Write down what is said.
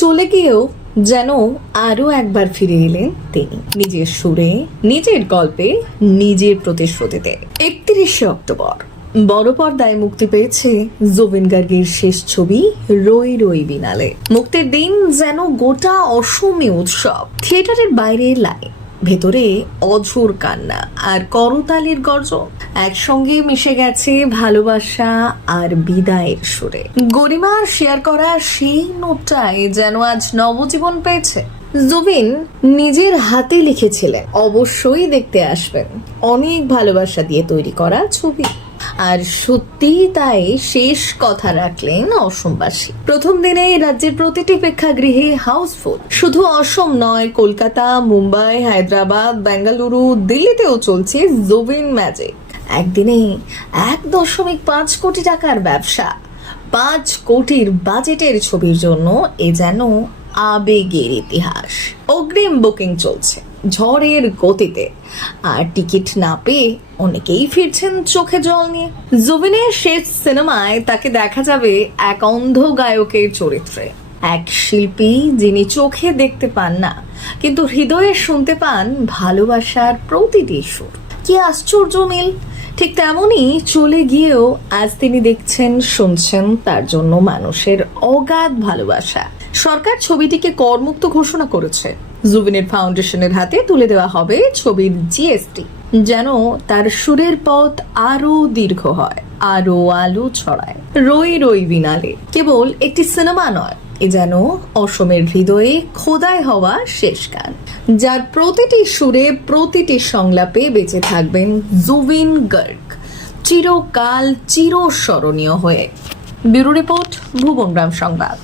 চলে গিয়েও যেন আরো একবার ফিরে এলেন তিনি, নিজের সুরে, নিজের গল্পে, নিজের প্রতিশ্রুতিতে। 31শে অক্টোবর বড় পর্দায় মুক্তি পেয়েছে জুবিন গার্গের শেষ ছবি রই রই বিনালে। মুক্তির দিন যেন গোটা অসমে উৎসব। থিয়েটারের বাইরে লাইন, ভেতরে অঝোর কান্না আর করতালির গর্জন একসঙ্গে মিশে গেছে ভালোবাসা আর বিদায়ের সুরে। গরিমা শেয়ার করা সেই নোটটাই যেন আজ নবজীবন পেয়েছে। জুবিন নিজের হাতে লিখেছিলেন, অবশ্যই দেখতে আসবেন, অনেক ভালোবাসা দিয়ে তৈরি করা ছবি। আর সত্যি তাই শেষ কথা রাখলেন অসমবাসী। প্রথম দিনে রাজ্যের প্রতিটি প্রেক্ষাগৃহে হাউসফুল। শুধু অসম নয়, কলকাতা, মুম্বাই, হায়দ্রাবাদ, বেঙ্গালুরু, দিল্লিতেও চলছে জুবিন ম্যাজিক। একদিনে 1.5 কোটি টাকার ব্যবসা, 5 কোটির বাজেটের ছবির জন্য এ যেন আবেগের ইতিহাস। অগ্রিম বুকিং চলছে ঝড়ের গতিতে, আর টিকিট না পেয়ে অনেকেই ফিরছেন চোখে জল নিয়ে। জুবিনের শেষ সিনেমায় তাকে দেখা যাবে এক অন্ধ গায়কের চরিত্রে, এক শিল্পী যিনি চোখে দেখতে পান না কিন্তু হৃদয়ে শুনতে পান ভালোবাসার প্রতিটি সুর। কি আশ্চর্য মিল! ঠিক তেমনই চলে গিয়েও আজ তিনি দেখছেন, শুনছেন তার জন্য মানুষের অগাধ ভালোবাসা। সরকার ছবিটিকে করমুক্ত ঘোষণা করেছে। জুবিনের ফাউন্ডেশনের হাতে তুলে দেওয়া হবে ছবির জিএসটি, যেন তার সুরের পথ আরো দীর্ঘ হয়, আরো আলো ছড়ায়। রই রই বিনালে কেবল একটি সিনেমা নয়, এ যেন অসমের হৃদয়ে খোদাই হওয়া শেষ গান, যার প্রতিটি সুরে, প্রতিটি সংলাপে বেঁচে থাকবেন জুবিন গার্গ, চিরকাল চিরস্মরণীয় হয়ে। ব্যুরো রিপোর্ট, ভুবনগ্রাম সংবাদ।